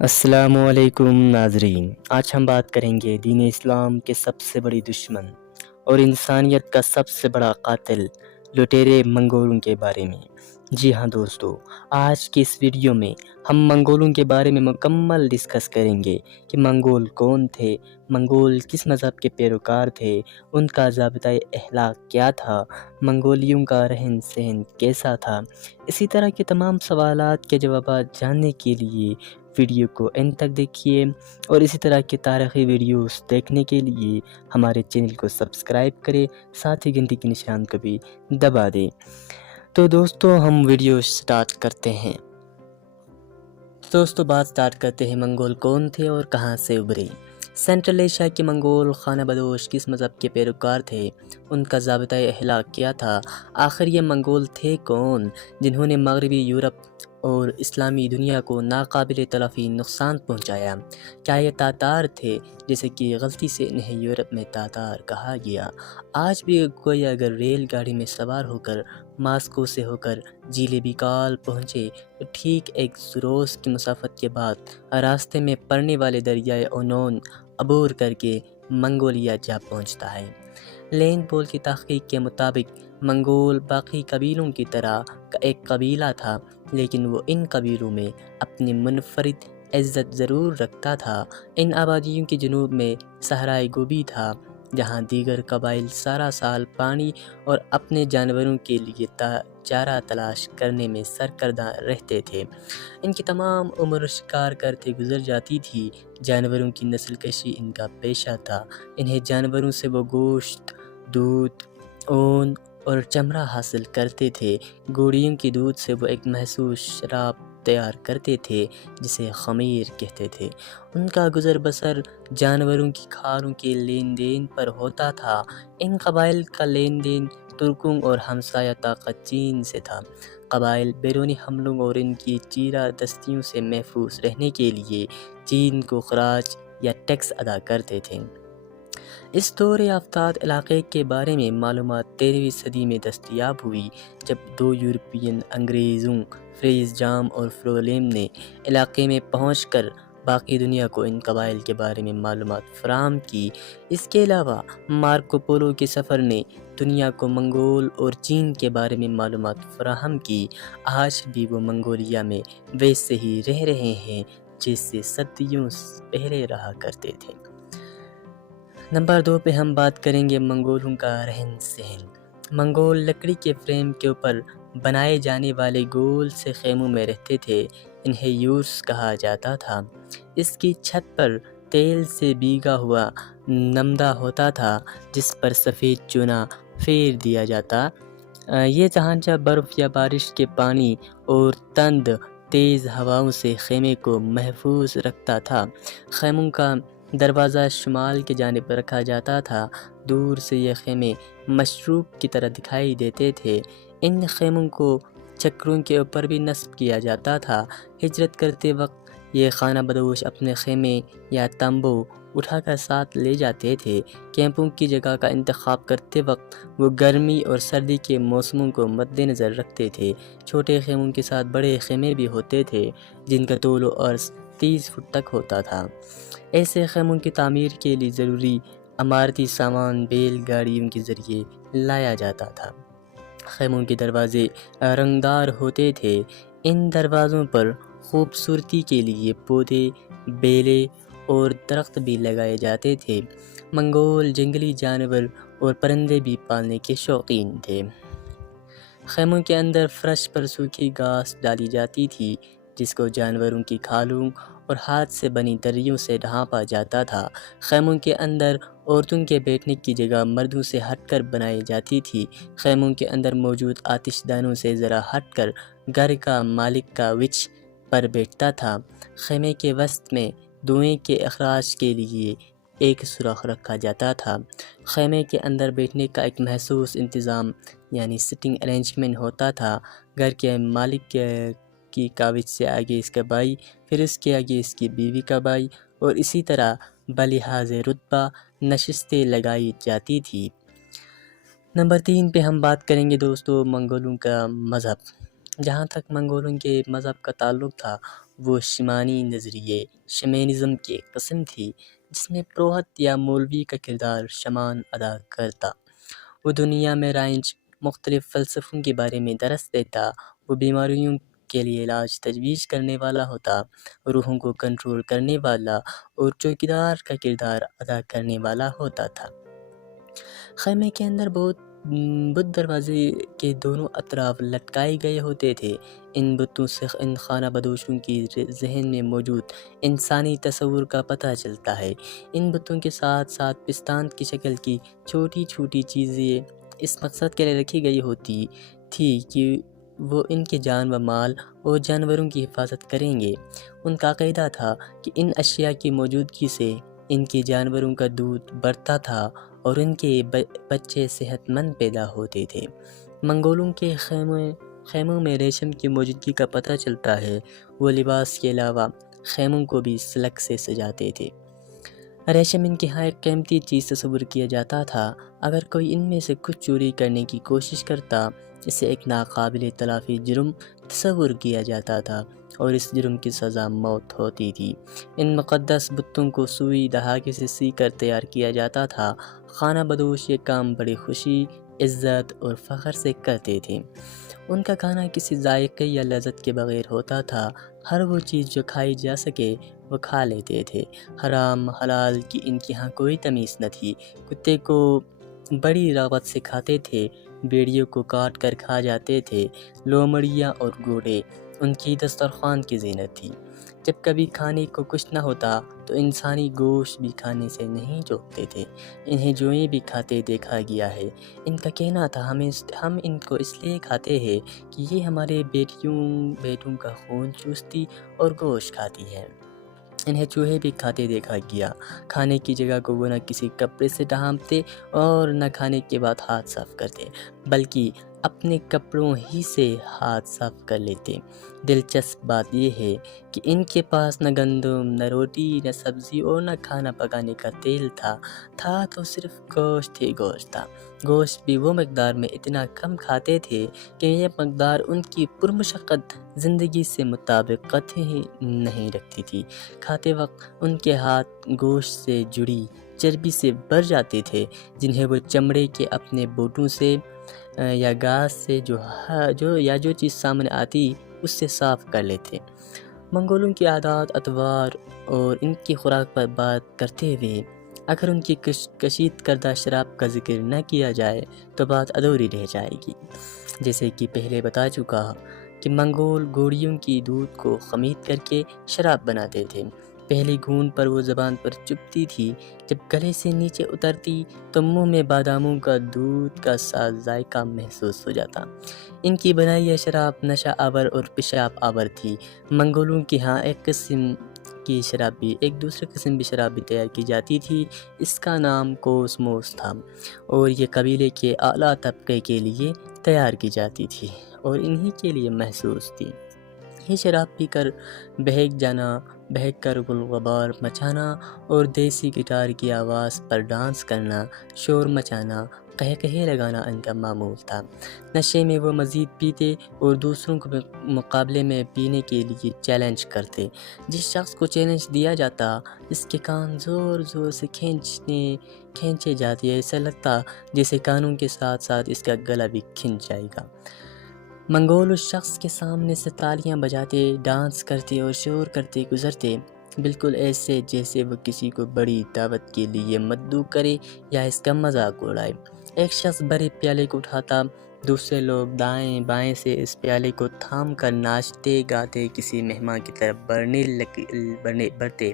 السلام علیکم ناظرین، آج ہم بات کریں گے دین اسلام کے سب سے بڑی دشمن اور انسانیت کا سب سے بڑا قاتل لٹیرے منگولوں کے بارے میں۔ جی ہاں دوستو، آج کی اس ویڈیو میں ہم منگولوں کے بارے میں مکمل ڈسکس کریں گے کہ منگول کون تھے، منگول کس مذہب کے پیروکار تھے، ان کا ضابطۂ اخلاق کیا تھا، منگولیوں کا رہن سہن کیسا تھا۔ اسی طرح کے تمام سوالات کے جوابات جاننے کے لیے ویڈیو کو اینڈ تک دیکھیے، اور اسی طرح کی تاریخی ویڈیوز دیکھنے کے لیے ہمارے چینل کو سبسکرائب کریں، ساتھ ہی گھنٹی کے نشان کو بھی دبا دیں۔ تو دوستو ہم ویڈیو سٹارٹ کرتے ہیں۔ بات سٹارٹ کرتے ہیں منگول کون تھے اور کہاں سے ابھرے۔ سینٹرل ایشیا کے منگول خانہ بدوش کس مذہب کے پیروکار تھے، ان کا ضابطۂ اخلاق کیا تھا، آخر یہ منگول تھے کون جنہوں نے مغربی یورپ اور اسلامی دنیا کو ناقابل تلافی نقصان پہنچایا؟ کیا یہ تاتار تھے، جیسے کہ غلطی سے انہیں یورپ میں تاتار کہا گیا؟ آج بھی کوئی اگر ریل گاڑی میں سوار ہو کر ماسکو سے ہو کر جیلیبی کال پہنچے تو ٹھیک ایک روز کی مسافت کے بعد راستے میں پڑنے والے دریائے اونون عبور کر کے منگولیا جا پہنچتا ہے۔ لین پول کی تحقیق کے مطابق منگول باقی قبیلوں کی طرح کا ایک قبیلہ تھا، لیکن وہ ان قبیلوں میں اپنی منفرد عزت ضرور رکھتا تھا۔ ان آبادیوں کے جنوب میں صحرائے گوبی تھا، جہاں دیگر قبائل سارا سال پانی اور اپنے جانوروں کے لیے چارہ تلاش کرنے میں سرگرداں رہتے تھے۔ ان کی تمام عمر شکار کرتے گزر جاتی تھی۔ جانوروں کی نسل کشی ان کا پیشہ تھا۔ انہیں جانوروں سے وہ گوشت، دودھ، اون اور چمڑا حاصل کرتے تھے۔ گھوڑیوں کی دودھ سے وہ ایک مخصوص شراب تیار کرتے تھے جسے خمیر کہتے تھے۔ ان کا گزر بسر جانوروں کی کھالوں کے لین دین پر ہوتا تھا۔ ان قبائل کا لین دین ترکوں اور ہمسایہ طاقت چین سے تھا۔ قبائل بیرونی حملوں اور ان کی چیرہ دستیوں سے محفوظ رہنے کے لیے چین کو خراج یا ٹیکس ادا کرتے تھے۔ اس دور آفتاب علاقے کے بارے میں معلومات 13ویں صدی میں دستیاب ہوئی، جب دو یورپین انگریزوں فریز جام اور فرولیم نے علاقے میں پہنچ کر باقی دنیا کو ان قبائل کے بارے میں معلومات فراہم کی۔ اس کے علاوہ مارکو پولو کے سفر نے دنیا کو منگول اور چین کے بارے میں معلومات فراہم کی۔ آج بھی وہ منگولیا میں ویسے ہی رہ رہے ہیں جیسے صدیوں پہلے رہا کرتے تھے۔ نمبر 2 پہ ہم بات کریں گے منگولوں کا رہن سہن۔ منگول لکڑی کے فریم کے اوپر بنائے جانے والے گول سے خیموں میں رہتے تھے۔ انہیں یورس کہا جاتا تھا۔ اس کی چھت پر تیل سے بھیگا ہوا نمدہ ہوتا تھا جس پر سفید چونا پھیر دیا جاتا۔ یہ ڈھانچہ برف یا بارش کے پانی اور تند تیز ہواؤں سے خیمے کو محفوظ رکھتا تھا۔ خیموں کا دروازہ شمال کی جانب رکھا جاتا تھا۔ دور سے یہ خیمے مشروب کی طرح دکھائی دیتے تھے۔ ان خیموں کو چکروں کے اوپر بھی نصب کیا جاتا تھا۔ ہجرت کرتے وقت یہ خانہ بدوش اپنے خیمے یا تمبو اٹھا کر ساتھ لے جاتے تھے۔ کیمپوں کی جگہ کا انتخاب کرتے وقت وہ گرمی اور سردی کے موسموں کو مد نظر رکھتے تھے۔ چھوٹے خیموں کے ساتھ بڑے خیمے بھی ہوتے تھے جن کا طول و عرض 30 فٹ تک ہوتا تھا۔ ایسے خیموں کی تعمیر کے لیے ضروری عمارتی سامان بیل گاڑیوں کے ذریعے لایا جاتا تھا۔ خیموں کے دروازے رنگدار ہوتے تھے۔ ان دروازوں پر خوبصورتی کے لیے پودے، بیلیں اور درخت بھی لگائے جاتے تھے۔ منگول جنگلی جانور اور پرندے بھی پالنے کے شوقین تھے۔ خیموں کے اندر فرش پر سوکھی گھاس ڈالی جاتی تھی جس کو جانوروں کی کھالوں اور ہاتھ سے بنی دریوں سے ڈھانپا جاتا تھا۔ خیموں کے اندر عورتوں کے بیٹھنے کی جگہ مردوں سے ہٹ کر بنائی جاتی تھی۔ خیموں کے اندر موجود آتش دانوں سے ذرا ہٹ کر گھر کا مالک کا وچ پر بیٹھتا تھا۔ خیمے کے وسط میں دھوئیں کے اخراج کے لیے ایک سوراخ رکھا جاتا تھا۔ خیمے کے اندر بیٹھنے کا ایک محسوس انتظام یعنی سٹنگ ارینجمنٹ ہوتا تھا۔ گھر کے مالک کی کاوچ سے آگے اس کا بھائی، پھر اس کے آگے اس کی بیوی کا بھائی، اور اسی طرح بلحاظ رتبہ نشستیں لگائی جاتی تھی۔ نمبر 3 پہ ہم بات کریں گے دوستو منگولوں کا مذہب۔ جہاں تک منگولوں کے مذہب کا تعلق تھا وہ شمانی نظریے شمینزم کی ایک قسم تھی جس میں پروہت یا مولوی کا کردار شمان ادا کرتا۔ وہ دنیا میں رائج مختلف فلسفوں کے بارے میں درس دیتا۔ وہ بیماریوں کے لیے علاج تجویز کرنے والا ہوتا، روحوں کو کنٹرول کرنے والا اور چوکیدار کا کردار ادا کرنے والا ہوتا تھا۔ خیمے کے اندر بت دروازے کے دونوں اطراف لٹکائے گئے ہوتے تھے۔ ان بتوں سے ان خانہ بدوشوں کی ذہن میں موجود انسانی تصور کا پتہ چلتا ہے۔ ان بتوں کے ساتھ ساتھ پستان کی شکل کی چھوٹی چھوٹی چیزیں اس مقصد کے لیے رکھی گئی ہوتی تھی کہ وہ ان کے جان و مال اور جانوروں کی حفاظت کریں گے۔ ان کا عقیدہ تھا کہ ان اشیاء کی موجودگی سے ان کے جانوروں کا دودھ بڑھتا تھا اور ان کے بچے صحت مند پیدا ہوتے تھے۔ منگولوں کے خیموں میں ریشم کی موجودگی کا پتہ چلتا ہے۔ وہ لباس کے علاوہ خیموں کو بھی سلک سے سجاتے تھے۔ ریشم ان کے ہاں ایک قیمتی چیز تصور کیا جاتا تھا۔ اگر کوئی ان میں سے کچھ چوری کرنے کی کوشش کرتا، اسے ایک ناقابل تلافی جرم تصور کیا جاتا تھا اور اس جرم کی سزا موت ہوتی تھی۔ ان مقدس بتوں کو سوئی دھاگے سے سی کر تیار کیا جاتا تھا۔ خانہ بدوش یہ کام بڑی خوشی، عزت اور فخر سے کرتے تھے۔ ان کا کھانا کسی ذائقے یا لذت کے بغیر ہوتا تھا۔ ہر وہ چیز جو کھائی جا سکے وہ کھا لیتے تھے۔ حرام حلال کی ان کے ہاں کوئی تمیز نہ تھی۔ کتے کو بڑی رغبت سے کھاتے تھے، بیڑیوں کو کاٹ کر کھا جاتے تھے۔ لومڑیاں اور گھوڑے ان کی دسترخوان کی زینت تھی۔ جب کبھی کھانے کو کچھ نہ ہوتا تو انسانی گوشت بھی کھانے سے نہیں چوکتے تھے۔ انہیں جوئیں بھی کھاتے دیکھا گیا ہے۔ ان کا کہنا تھا ہم ان کو اس لیے کھاتے ہیں کہ یہ ہمارے بیٹوں کا خون چوستی اور گوشت کھاتی ہے۔ انہیں چوہے بھی کھاتے دیکھا گیا۔ کھانے کی جگہ کو وہ نہ کسی کپڑے سے ڈھانپتے اور نہ کھانے کے بعد ہاتھ صاف کرتے، بلکہ اپنے کپڑوں ہی سے ہاتھ صاف کر لیتے۔ دلچسپ بات یہ ہے کہ ان کے پاس نہ گندم، نہ روٹی، نہ سبزی اور نہ کھانا پکانے کا تیل تھا تو صرف گوشت ہی گوشت تھا۔ گوشت بھی وہ مقدار میں اتنا کم کھاتے تھے کہ یہ مقدار ان کی پرمشقت زندگی سے مطابقت ہی نہیں رکھتی تھی۔ کھاتے وقت ان کے ہاتھ گوشت سے جڑی چربی سے بھر جاتے تھے، جنہیں وہ چمڑے کے اپنے بوٹوں سے یا گھاس سے جو چیز سامنے آتی اس سے صاف کر لیتے۔ منگولوں کی عادات اتوار اور ان کی خوراک پر بات کرتے ہوئے اگر ان کی کشید کردہ شراب کا ذکر نہ کیا جائے تو بات ادھوری رہ جائے گی۔ جیسے کہ پہلے بتا چکا کہ منگول گھوڑیوں کی دودھ کو خمیر کر کے شراب بناتے تھے۔ پہلی گھونٹ پر وہ زبان پر چبھتی تھی، جب گلے سے نیچے اترتی تو منہ میں باداموں کا دودھ کا ساتھ ذائقہ محسوس ہو جاتا۔ ان کی بنائی یہ شراب نشہ آور اور پیشاب آور تھی۔ منگولوں کے ہاں ایک دوسرے قسم کی شراب بھی تیار کی جاتی تھی۔ اس کا نام کوسموس تھا اور یہ قبیلے کے اعلیٰ طبقے کے لیے تیار کی جاتی تھی اور انہی کے لیے محسوس تھی۔ یہ شراب پی کر بہک کر غبار مچانا اور دیسی گٹار کی آواز پر ڈانس کرنا، شور مچانا، قہقہے لگانا ان کا معمول تھا۔ نشے میں وہ مزید پیتے اور دوسروں کو مقابلے میں پینے کے لیے چیلنج کرتے۔ جس شخص کو چیلنج دیا جاتا اس کے کان زور زور سے کھینچے جاتے، ایسا لگتا جیسے کانوں کے ساتھ ساتھ اس کا گلا بھی کھنچ جائے گا۔ منگول اس شخص کے سامنے سے تالیاں بجاتے، ڈانس کرتے اور شور کرتے گزرتے، بالکل ایسے جیسے وہ کسی کو بڑی دعوت کے لیے مدعو کرے یا اس کا مذاق اڑائے۔ ایک شخص بڑے پیالے کو اٹھاتا، دوسرے لوگ دائیں بائیں سے اس پیالے کو تھام کر ناچتے گاتے کسی مہمان کی طرف بڑھتے،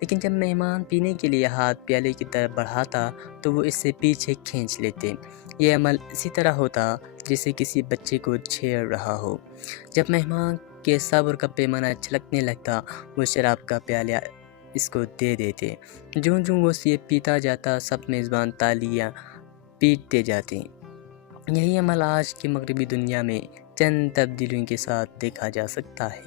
لیکن جب مہمان پینے کے لیے ہاتھ پیالے کی طرف بڑھاتا تو وہ اس سے پیچھے کھینچ لیتے۔ یہ عمل اسی طرح ہوتا جیسے کسی بچے کو چھیڑ رہا ہو۔ جب مہمان کے صبر کا پیمانہ چھلکنے لگتا وہ شراب کا پیالہ اس کو دے دیتے۔ جوں وہ اسے پیتا جاتا سب میزبان تالیاں پیٹتے جاتے۔ یہی عمل آج کی مغربی دنیا میں چند تبدیلیوں کے ساتھ دیکھا جا سکتا ہے۔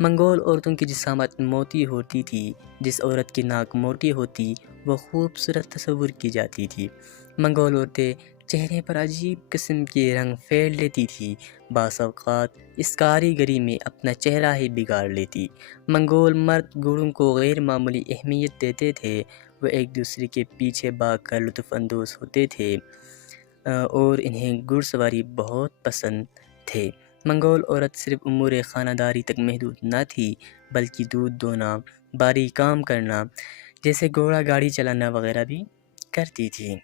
منگول عورتوں کی جسامت موٹی ہوتی تھی۔ جس عورت کی ناک موٹی ہوتی وہ خوبصورت تصور کی جاتی تھی۔ منگول عورتیں چہرے پر عجیب قسم کے رنگ پھیر لیتی تھی، بعض اوقات اس کاریگری میں اپنا چہرہ ہی بگاڑ لیتی۔ منگول مرد گھوڑوں کو غیر معمولی اہمیت دیتے تھے، وہ ایک دوسرے کے پیچھے بھاگ کر لطف اندوز ہوتے تھے اور انہیں گھڑ سواری بہت پسند تھے۔ منگول عورت صرف امور خانہ داری تک محدود نہ تھی، بلکہ دودھ دونا، بھاری کام کرنا جیسے گھوڑا گاڑی چلانا وغیرہ بھی کرتی تھی۔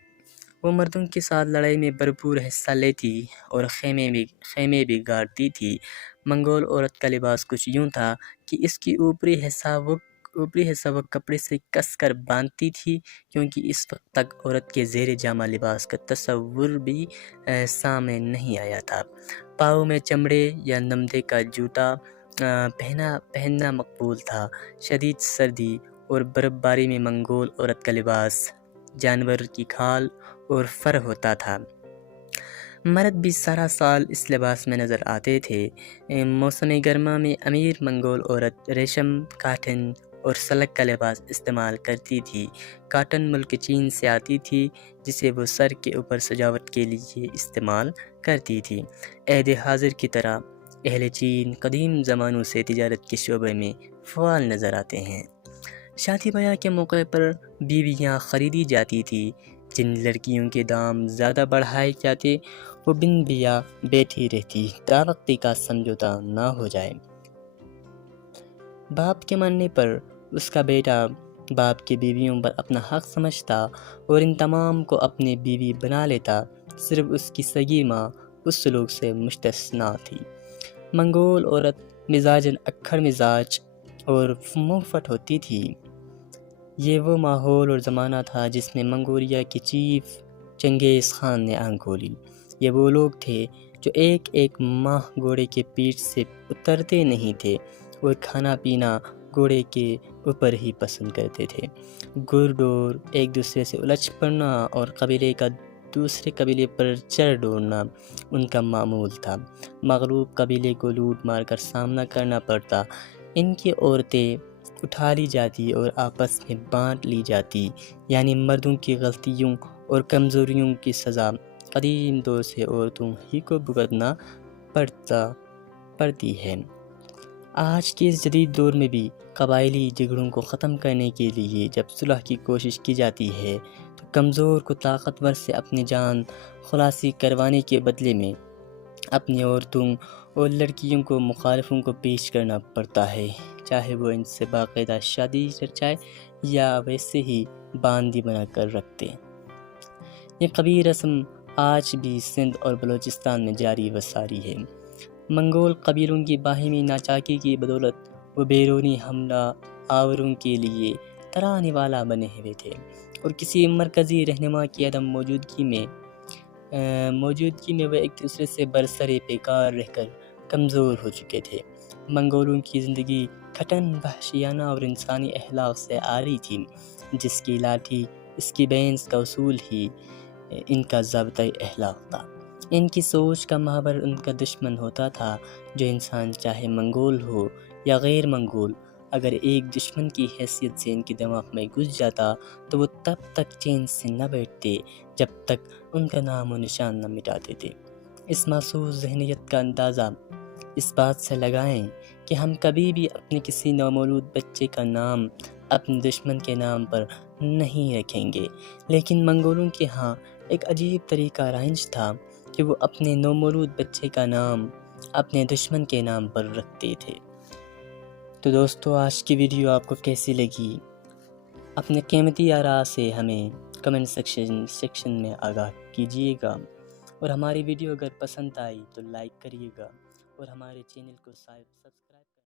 وہ مردوں کے ساتھ لڑائی میں بھرپور حصہ لیتی اور خیمے بھی گاڑتی تھی۔ منگول عورت کا لباس کچھ یوں تھا کہ اس کی اوپری حصہ وہ کپڑے سے کس کر باندھتی تھی، کیونکہ اس وقت تک عورت کے زیر جامہ لباس کا تصور بھی سامنے نہیں آیا تھا۔ پاؤں میں چمڑے یا نمدے کا جوتا پہننا مقبول تھا۔ شدید سردی اور برف باری میں منگول عورت کا لباس جانور کی کھال اور فر ہوتا تھا۔ مرد بھی سارا سال اس لباس میں نظر آتے تھے۔ موسم گرما میں امیر منگول عورت ریشم، کاٹن اور سلک کا لباس استعمال کرتی تھی۔ کاٹن ملک چین سے آتی تھی، جسے وہ سر کے اوپر سجاوٹ کے لیے استعمال کرتی تھی۔ عہد حاضر کی طرح اہل چین قدیم زمانوں سے تجارت کے شعبے میں فعال نظر آتے ہیں۔ شادی بیاہ کے موقع پر بیویاں خریدی جاتی تھیں۔ جن لڑکیوں کے دام زیادہ بڑھائے جاتے وہ بن بیاہ بیٹھی رہتی تا وقتی کا سمجھوتا نہ ہو جائے۔ باپ کے مرنے پر اس کا بیٹا باپ کی بیویوں پر اپنا حق سمجھتا اور ان تمام کو اپنی بیوی بنا لیتا، صرف اس کی سگی ماں اس سلوک سے مستثنیٰ تھی۔ منگول عورت مزاجاً اکھڑ مزاج اور منہ پھٹ ہوتی تھی۔ یہ وہ ماحول اور زمانہ تھا جس میں منگولیا کے چیف چنگیز خان نے آنکھ کھولی۔ یہ وہ لوگ تھے جو ایک ایک ماہ گھوڑے کے پیٹھ سے اترتے نہیں تھے اور کھانا پینا گھوڑے کے اوپر ہی پسند کرتے تھے۔ گھڑ ڈور ایک دوسرے سے الجھ پڑنا اور قبیلے کا دوسرے قبیلے پر چڑھ دوڑنا ان کا معمول تھا۔ مغلوب قبیلے کو لوٹ مار کر سامنا کرنا پڑتا۔ ان کی عورتیں اٹھا لی جاتی اور آپس میں بانٹ لی جاتی، یعنی مردوں کی غلطیوں اور کمزوریوں کی سزا قدیم دور سے عورتوں ہی کو بھگتنا پڑتی ہے۔ آج کے اس جدید دور میں بھی قبائلی جھگڑوں کو ختم کرنے کے لیے جب صلح کی کوشش کی جاتی ہے تو کمزور کو طاقتور سے اپنی جان خلاصی کروانے کے بدلے میں اپنی عورتوں اور لڑکیوں کو مخالفوں کو پیش کرنا پڑتا ہے، چاہے وہ ان سے باقاعدہ شادی رچائے یا ویسے ہی باندی بنا کر رکھتے۔ یہ قبیل رسم آج بھی سندھ اور بلوچستان میں جاری و ساری ہے۔ منگول قبیلوں کی باہمی ناچاکی کی بدولت وہ بیرونی حملہ آوروں کے لیے ترانے والا بنے ہوئے تھے اور کسی مرکزی رہنما کی عدم موجودگی میں وہ ایک دوسرے سے برسر پیکار رہ کر کمزور ہو چکے تھے۔ منگولوں کی زندگی کھٹن، وحشیانہ اور انسانی اخلاق سے عاری تھی۔ جس کی لاٹھی اس کی بینس کا اصول ہی ان کا ضابطۂ اخلاق تھا۔ ان کی سوچ کا محور ان کا دشمن ہوتا تھا۔ جو انسان چاہے منگول ہو یا غیر منگول، اگر ایک دشمن کی حیثیت سے ان کے دماغ میں گھس جاتا تو وہ تب تک چین سے نہ بیٹھتے جب تک ان کا نام و نشان نہ مٹاتے تھے۔ اس محسوس ذہنیت کا اندازہ اس بات سے لگائیں کہ ہم کبھی بھی اپنے کسی نومولود بچے کا نام اپنے دشمن کے نام پر نہیں رکھیں گے، لیکن منگولوں کے ہاں ایک عجیب طریقہ رائج تھا کہ وہ اپنے نومولود بچے کا نام اپنے دشمن کے نام پر رکھتے تھے۔ تو دوستو، آج کی ویڈیو آپ کو کیسی لگی؟ اپنے قیمتی آراء سے ہمیں کمنٹ سیکشن میں آگاہ کیجیے گا، اور ہماری ویڈیو اگر پسند آئی تو لائک کریے گا اور ہمارے چینل کو سبسکرائب